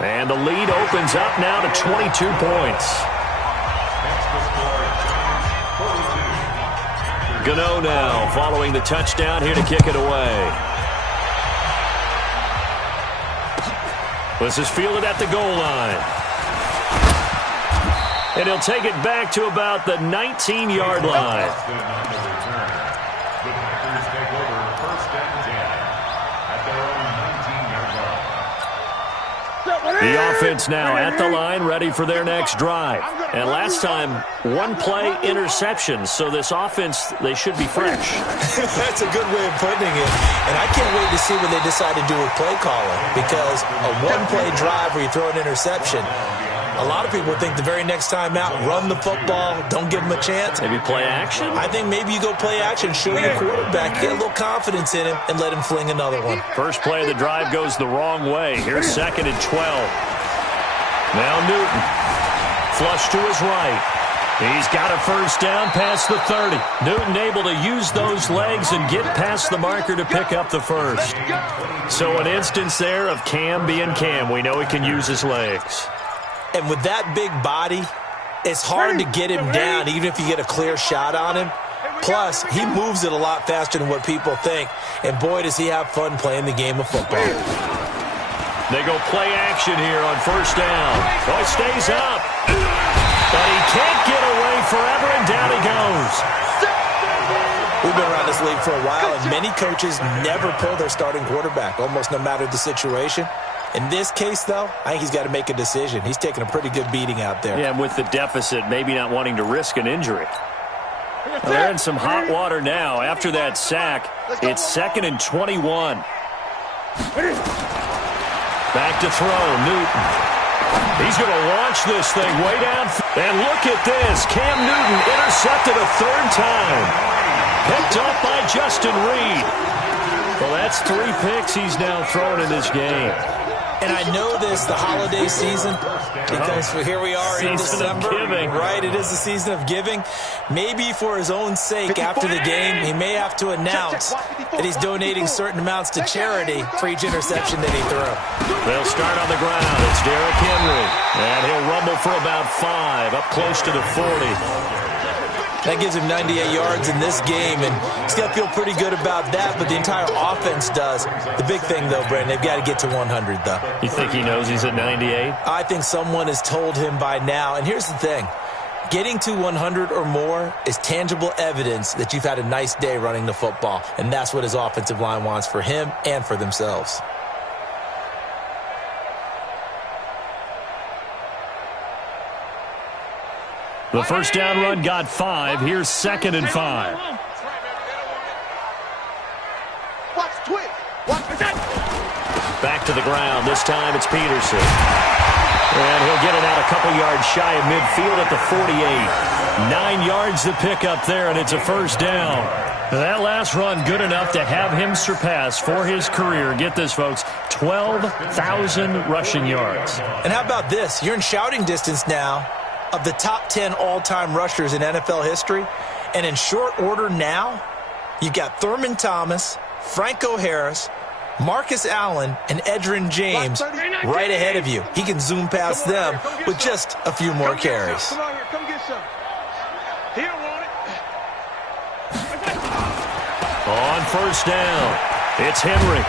And the lead opens up now to 22 points. Gano now following the touchdown here to kick it away. This is fielded at the goal line. And he'll take it back to about the 19-yard line. The offense now at the line, ready for their next drive. And last time, one-play interception. So this offense, they should be fresh. That's a good way of putting it. And I can't wait to see what they decide to do with play calling. Because a one-play drive where you throw an interception, a lot of people think the very next time out, run the football, don't give them a chance. Maybe play action? I think maybe you go play action, show your quarterback, get a little confidence in him, and let him fling another one. First play of the drive goes the wrong way. Here's 2nd and 12. Now Newton. Flush to his right. He's got a first down past the 30. Newton able to use those legs and get past the marker to pick up the first. So an instance there of Cam being Cam. We know he can use his legs. And with that big body, it's hard to get him down, even if you get a clear shot on him. Plus, he moves it a lot faster than what people think. And boy, does he have fun playing the game of football. They go play action here on first down. Oh, he stays up. But he can't get away forever, and down he goes. We've been around this league for a while, and many coaches never pull their starting quarterback, almost no matter the situation. In this case, though, I think he's got to make a decision. He's taking a pretty good beating out there. Yeah, and with the deficit, maybe not wanting to risk an injury. Well, they're in some hot water now. After that sack, it's 2nd and 21. Back to throw, Newton. He's going to launch this thing way down. And look at this. Cam Newton intercepted a 3rd time. Picked up by Justin Reed. Well, that's 3 picks he's now thrown in this game. And I know this, the holiday season, because here we are in December. Right, it is the season of giving. Maybe for his own sake, after the game, he may have to announce that he's donating certain amounts to charity for each interception that he threw. They'll start on the ground. It's Derrick Henry. And he'll rumble for about 5, up close to the 40. That gives him 98 yards in this game, and he's got to feel pretty good about that, but the entire offense does. The big thing, though, Brandon, they've got to get to 100, though. You think he knows he's at 98? I think someone has told him by now, and here's the thing. Getting to 100 or more is tangible evidence that you've had a nice day running the football, and that's what his offensive line wants for him and for themselves. The first down run got 5. Here's 2nd and 5. Watch twist. Watch that. Back to the ground. This time it's Peterson. And he'll get it out a couple yards shy of midfield at the 48. 9 yards to pick up there, and it's a first down. That last run good enough to have him surpass for his career. Get this, folks, 12,000 rushing yards. And how about this? You're in shouting distance now of the top 10 all-time rushers in NFL history. And in short order now, you've got Thurman Thomas, Franco Harris, Marcus Allen and Edgerrin James right ahead of you. He can zoom past them with just a few more carries. Come on here, come get some. He don't want it. On first down, it's Henry.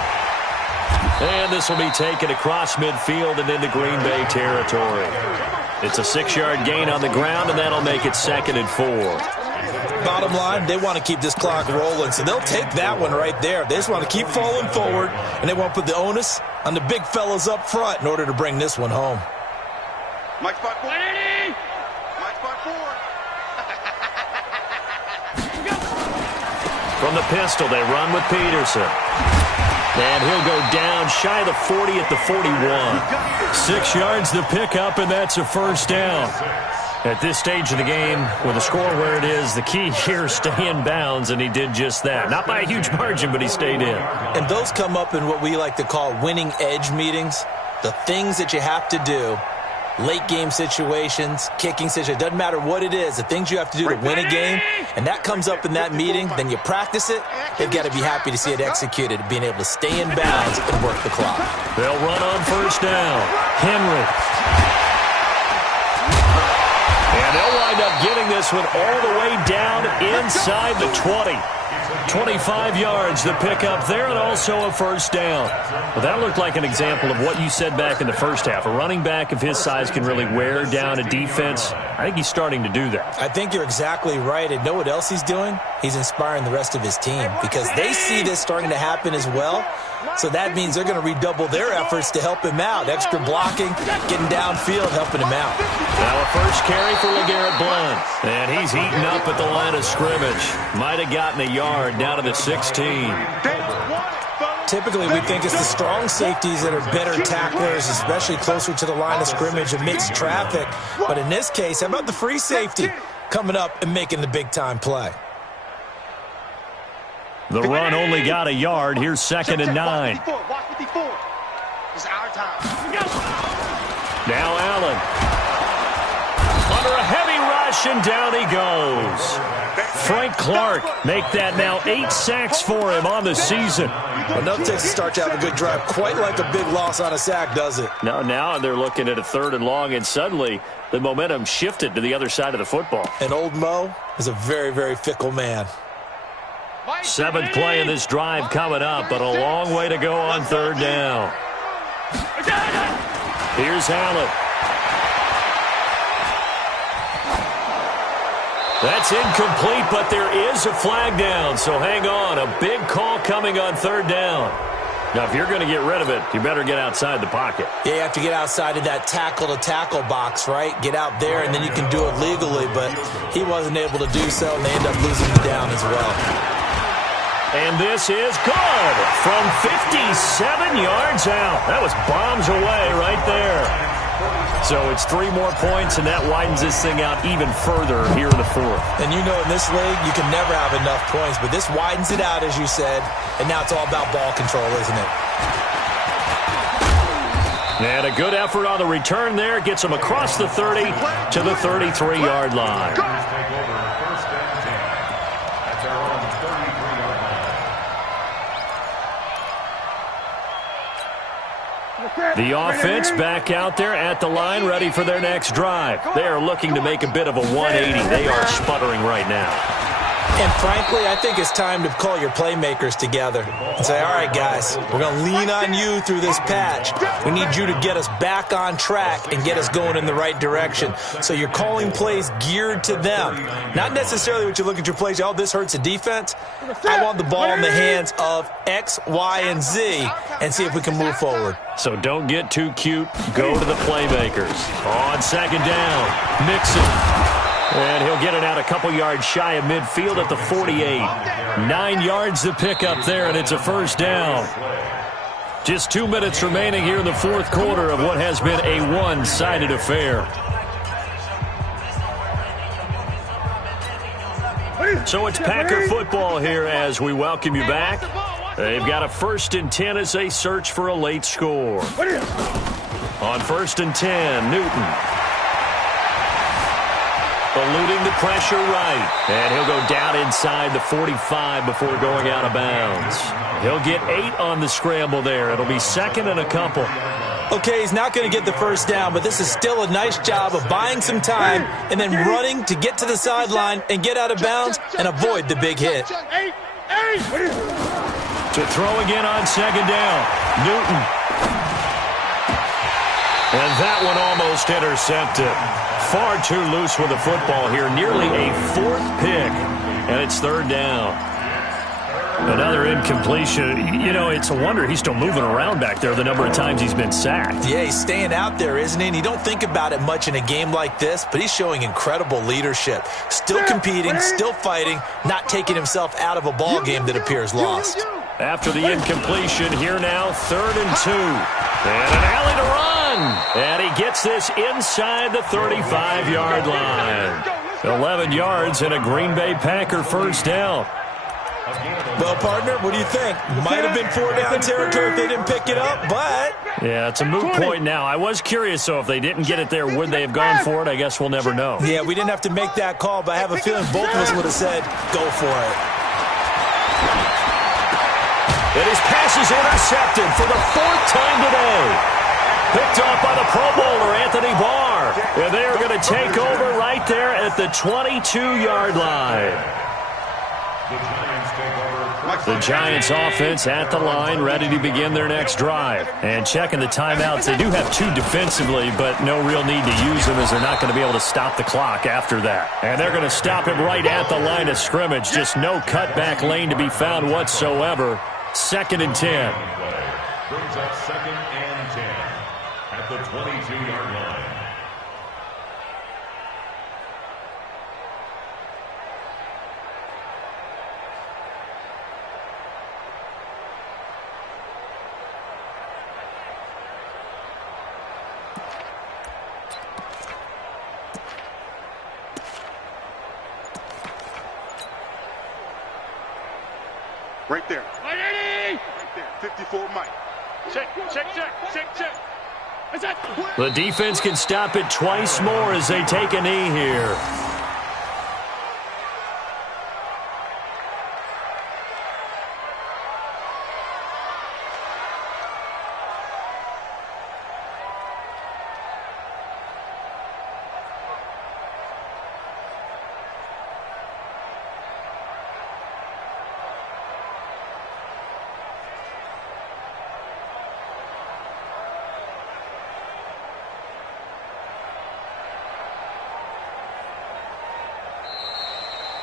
And this will be taken across midfield and into Green Bay territory. It's a 6-yard gain on the ground, and that'll make it 2nd and 4. Bottom line, they want to keep this clock rolling, so they'll take that one right there. They just want to keep falling forward, and they want to put the onus on the big fellas up front in order to bring this one home. Mike spot 4. Mike spot 4. From the pistol, they run with Peterson. And he'll go down shy of the 40 at the 41. 6 yards the pickup, and that's a first down. At this stage of the game, with the score where it is, the key here is stay in bounds, and he did just that. Not by a huge margin, but he stayed in. And those come up in what we like to call winning edge meetings. The things that you have to do, late game situations, kicking situations, doesn't matter what it is, the things you have to do to win a game, and that comes up in that meeting, then you practice it, they've got to be happy to see it executed, being able to stay in bounds and work the clock. They'll run on first down. Henry. And they'll wind up getting this one all the way down inside the 20. 25 yards the pickup there, and also a first down. Well, that looked like an example of what you said back in the first half. A running back of his size can really wear down a defense. I think he's starting to do that. I think you're exactly right. And know what else he's doing? He's inspiring the rest of his team because they see this starting to happen as well. So that means they're going to redouble their efforts to help him out. Extra blocking, getting downfield, helping him out. Now a first carry for LeGarrette Blount. And he's eaten up at the line of scrimmage. Might have gotten a yard down to the 16. Typically, we think it's the strong safeties that are better tacklers, especially closer to the line of scrimmage amidst traffic. But in this case, how about the free safety coming up and making the big-time play? The run only got a yard. Here's 2nd and 9. Watch 54. It's our time. Now Allen. Under a heavy rush, and down he goes. Frank Clark make that now 8 sacks for him on the season. Enough takes to start to have a good drive. Quite like a big loss on a sack, does it? Now they're looking at a 3rd and long, and suddenly the momentum shifted to the other side of the football. And old Mo is a very, very fickle man. 7th play of this drive coming up, but a long way to go on 3rd down. Here's Allen. That's incomplete, but there is a flag down, so hang on. A big call coming on 3rd down. Now, if you're going to get rid of it, you better get outside the pocket. Yeah, you have to get outside of that tackle-to-tackle box, right? Get out there, and then you can do it legally, but he wasn't able to do so, and they end up losing the down as well. And this is good from 57 yards out. That was bombs away right there. So it's 3 more points, and that widens this thing out even further here in the 4th. And you know in this league, you can never have enough points, but this widens it out, as you said, and now it's all about ball control, isn't it? And a good effort on the return there. Gets him across the 30 to the 33-yard line. The offense back out there at the line, ready for their next drive. They are looking to make a bit of a 180. They are sputtering right now. And frankly, I think it's time to call your playmakers together and say, all right, guys, we're going to lean on you through this patch. We need you to get us back on track and get us going in the right direction. So you're calling plays geared to them. Not necessarily what you look at your plays, oh, this hurts the defense. I want the ball in the hands of X, Y, and Z and see if we can move forward. So don't get too cute. Go to the playmakers. On 2nd down, Mixon. And he'll get it out a couple yards shy of midfield at the 48. 9 yards to pick up there, and it's a first down. Just 2 minutes remaining here in the 4th quarter of what has been a one-sided affair. So it's Packer football here as we welcome you back. They've got a 1st and 10 as they search for a late score. On 1st and 10, Newton. eluding the pressure right. And he'll go down inside the 45 before going out of bounds. He'll get 8 on the scramble there. It'll be second and a couple. Okay, he's not going to get the first down, but this is still a nice job of buying some time and then running to get to the sideline and get out of bounds and avoid the big hit. To throw again on second down, Newton. And that one almost intercepted. Far too loose with the football here. Nearly a 4th pick. And it's third down. Another incompletion. You know, it's a wonder he's still moving around back there the number of times he's been sacked. Yeah, he's staying out there, isn't he? And you don't think about it much in a game like this, but he's showing incredible leadership. Still competing, still fighting, not taking himself out of a ball game that appears lost. After the incompletion, here now, 3rd and 2. And an alley to run. And he gets this inside the 35-yard line. 11 yards and a Green Bay Packer first down. Well, partner, what do you think? Might have been 4-down territory if they didn't pick it up, but... Yeah, it's a moot point now. I was curious, so if they didn't get it there, would they have gone for it? I guess we'll never know. Yeah, we didn't have to make that call, but I have a feeling both of us would have said, go for it. And his pass is intercepted for the 4th time today. Picked off by the Pro Bowler, Anthony Barr. And they are going to take over right there at the 22-yard line. The Giants offense at the line, ready to begin their next drive. And checking the timeouts, they do have 2 defensively, but no real need to use them as they're not going to be able to stop the clock after that. And they're going to stop him right at the line of scrimmage. Just no cutback lane to be found whatsoever. 2nd and 10. Brings up 2nd and 10 at the 22-yard line. Right there. Right there. 54 Mike. Check. The defense can stop it twice more as they take a knee here.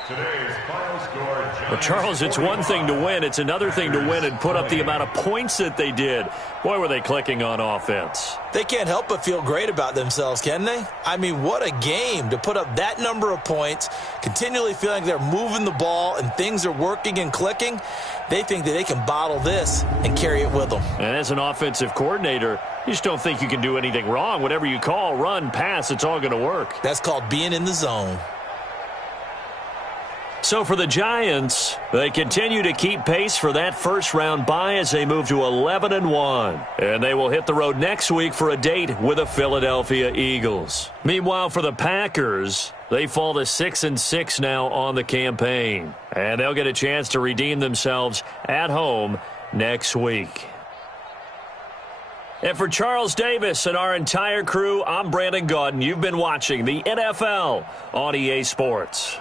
Today's final score, Well, Charles, it's one thing to win. It's another thing to win and put up the amount of points that they did. Boy, were they clicking on offense. They can't help but feel great about themselves, can they? I mean, what a game to put up that number of points, continually feeling they're moving the ball and things are working and clicking. They think that they can bottle this and carry it with them. And as an offensive coordinator, you just don't think you can do anything wrong. Whatever you call, run, pass, it's all going to work. That's called being in the zone. So for the Giants, they continue to keep pace for that first-round bye as they move to 11-1. And they will hit the road next week for a date with the Philadelphia Eagles. Meanwhile, for the Packers, they fall to 6-6 now on the campaign. And they'll get a chance to redeem themselves at home next week. And for Charles Davis and our entire crew, I'm Brandon Gaudin. You've been watching the NFL on EA Sports.